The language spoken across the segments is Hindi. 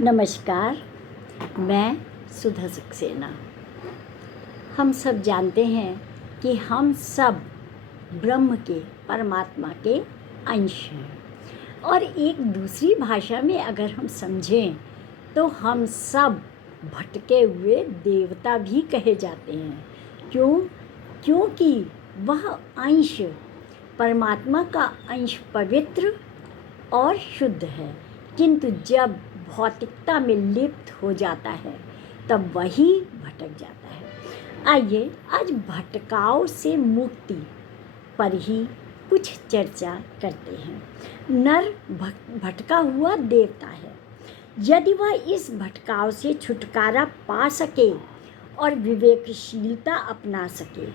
नमस्कार। मैं सुधा सक्सेना। हम सब जानते हैं कि हम सब ब्रह्म के, परमात्मा के अंश हैं और एक दूसरी भाषा में अगर हम समझें तो हम सब भटके हुए देवता भी कहे जाते हैं। क्योंकि वह अंश, परमात्मा का अंश पवित्र और शुद्ध है, किंतु जब भौतिकता में लिप्त हो जाता है तब वही भटक जाता है। आइए आज भटकाव से मुक्ति पर ही कुछ चर्चा करते हैं। नर भटका हुआ देवता है। यदि वह इस भटकाव से छुटकारा पा सके और विवेकशीलता अपना सके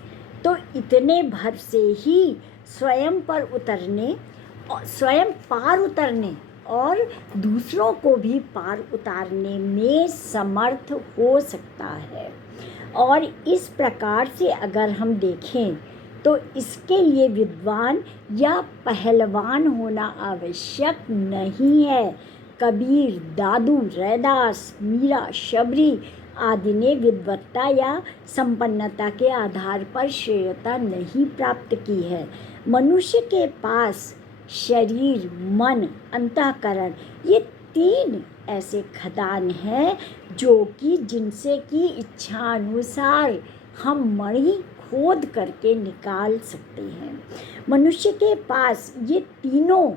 तो इतने भर से ही स्वयं पार उतरने और दूसरों को भी पार उतारने में समर्थ हो सकता है। और इस प्रकार से अगर हम देखें तो इसके लिए विद्वान या पहलवान होना आवश्यक नहीं है। कबीर, दादू, रैदास, मीरा, शबरी आदि ने विद्वत्ता या संपन्नता के आधार पर श्रेयता नहीं प्राप्त की है। मनुष्य के पास शरीर, मन, अंतःकरण, ये तीन ऐसे खदान हैं जिनसे कि इच्छानुसार हम मणि खोद करके निकाल सकते हैं। मनुष्य के पास ये तीनों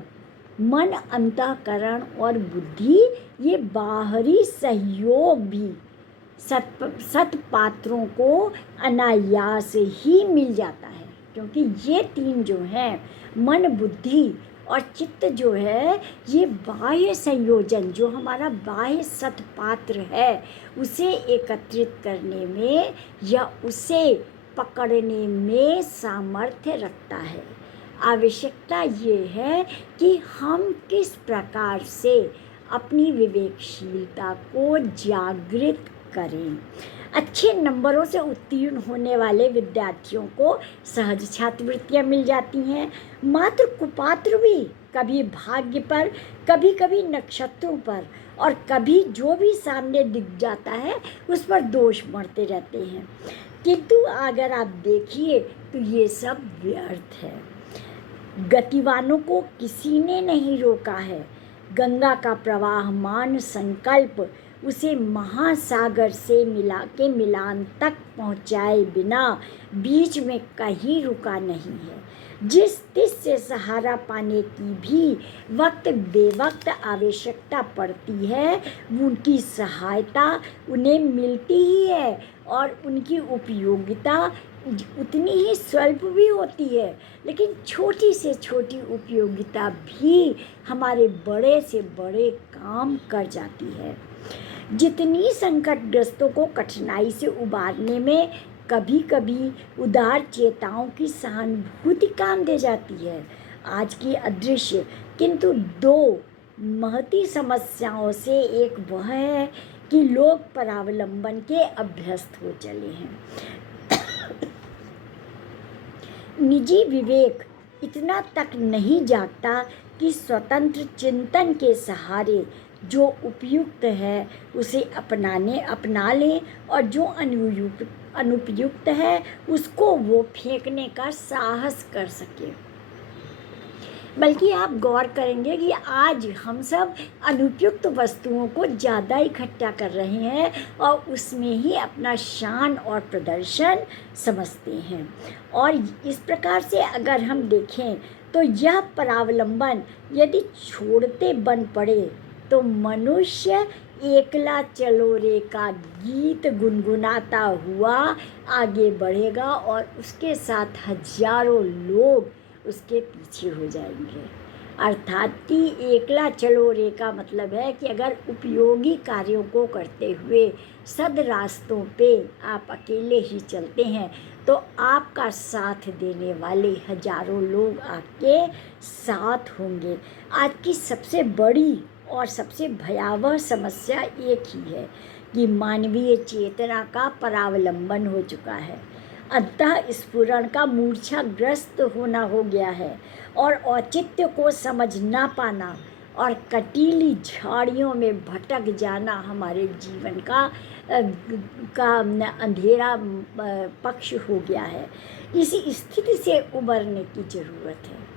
मन, अंतःकरण और बुद्धि, ये बाहरी सहयोग भी सत्पात्रों को अनायास ही मिल जाता है, क्योंकि ये तीन जो हैं, मन, बुद्धि और चित्त जो है, ये बाह्य संयोजन, जो हमारा बाह्य सत्पात्र है, उसे एकत्रित करने में या उसे पकड़ने में सामर्थ्य रखता है। आवश्यकता ये है कि हम किस प्रकार से अपनी विवेकशीलता को जागृत करें। अच्छे नंबरों से उत्तीर्ण होने वाले विद्यार्थियों को सहज छात्रवृत्तियाँ मिल जाती हैं। मात्र कुपात्र भी कभी भाग्य पर, कभी कभी नक्षत्रों पर और कभी जो भी सामने दिख जाता है उस पर दोष मढ़ते रहते हैं, किंतु अगर आप देखिए तो ये सब व्यर्थ है। गतिवानों को किसी ने नहीं रोका है। गंगा का प्रवाहमान संकल्प उसे महासागर से मिलान तक पहुँचाए बिना बीच में कहीं रुका नहीं है। जिस तिस से सहारा पाने की भी वक्त बेवक्त आवश्यकता पड़ती है, उनकी सहायता उन्हें मिलती ही है और उनकी उपयोगिता उतनी ही स्वल्प भी होती है, लेकिन छोटी से छोटी उपयोगिता भी हमारे बड़े से बड़े काम कर जाती है। जितनी संकटग्रस्तों को कठिनाई से उबारने में कभी कभी उदार चेताओं की सहानुभूति काम दे जाती है। आज की अदृश्य किंतु दो महती समस्याओं से एक वह है कि लोग परावलंबन के अभ्यस्त हो चले हैं। निजी विवेक इतना तक नहीं जागता कि स्वतंत्र चिंतन के सहारे जो उपयुक्त है उसे अपना लें और जो अनुपयुक्त है उसको वो फेंकने का साहस कर सके। बल्कि आप गौर करेंगे कि आज हम सब अनुपयुक्त वस्तुओं को ज़्यादा इकट्ठा कर रहे हैं और उसमें ही अपना शान और प्रदर्शन समझते हैं। और इस प्रकार से अगर हम देखें तो यह परावलंबन यदि छोड़ते बन पड़े तो मनुष्य एकला चलो रे का गीत गुनगुनाता हुआ आगे बढ़ेगा और उसके साथ हजारों लोग उसके पीछे हो जाएंगे। अर्थात कि एकला चलो रे का मतलब है कि अगर उपयोगी कार्यों को करते हुए सद रास्तों पे आप अकेले ही चलते हैं तो आपका साथ देने वाले हजारों लोग आपके साथ होंगे। आज की सबसे बड़ी और सबसे भयावह समस्या एक ही है कि मानवीय चेतना का परावलंबन हो चुका है। अंतः स्फुरण का मूर्छाग्रस्त होना हो गया है और औचित्य को समझ ना पाना और कटीली झाड़ियों में भटक जाना हमारे जीवन का अंधेरा पक्ष हो गया है। इसी स्थिति से उबरने की ज़रूरत है।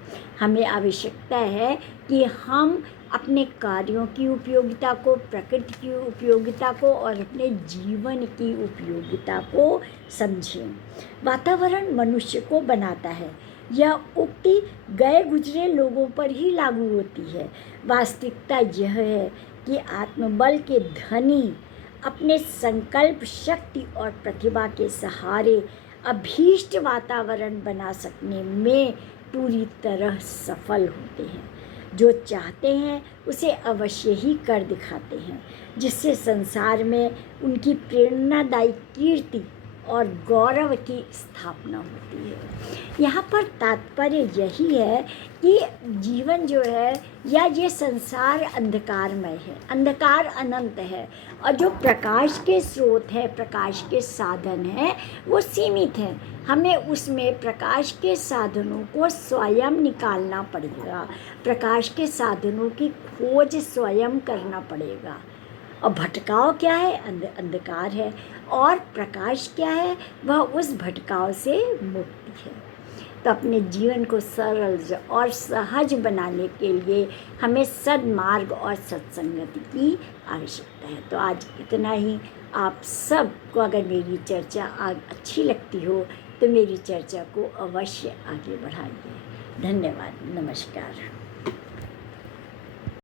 हमें आवश्यकता है कि हम अपने कार्यों की उपयोगिता को, प्रकृति की उपयोगिता को और अपने जीवन की उपयोगिता को समझें। वातावरण मनुष्य को बनाता है। यह उक्ति गए गुजरे लोगों पर ही लागू होती है। वास्तविकता यह है कि आत्मबल के धनी अपने संकल्प, शक्ति और प्रतिभा के सहारे अभीष्ट वातावरण बना सकने में पूरी तरह सफल होते हैं। जो चाहते हैं उसे अवश्य ही कर दिखाते हैं, जिससे संसार में उनकी प्रेरणादायी कीर्ति और गौरव की स्थापना होती है। यहाँ पर तात्पर्य यही है कि जीवन जो है या ये संसार अंधकारमय है, अंधकार अनंत है, और जो प्रकाश के स्रोत है, प्रकाश के साधन हैं, वो सीमित हैं। हमें उसमें प्रकाश के साधनों को स्वयं निकालना पड़ेगा, प्रकाश के साधनों की खोज स्वयं करना पड़ेगा। और भटकाव क्या है? अंधकार है। और प्रकाश क्या है? वह उस भटकाव से मुक्ति है। तो अपने जीवन को सरल और सहज बनाने के लिए हमें सद्मार्ग और सत्संगति की आवश्यकता है। तो आज इतना ही। आप सबको अगर मेरी चर्चा अच्छी लगती हो तो मेरी चर्चा को अवश्य आगे बढ़ाइए। धन्यवाद। नमस्कार।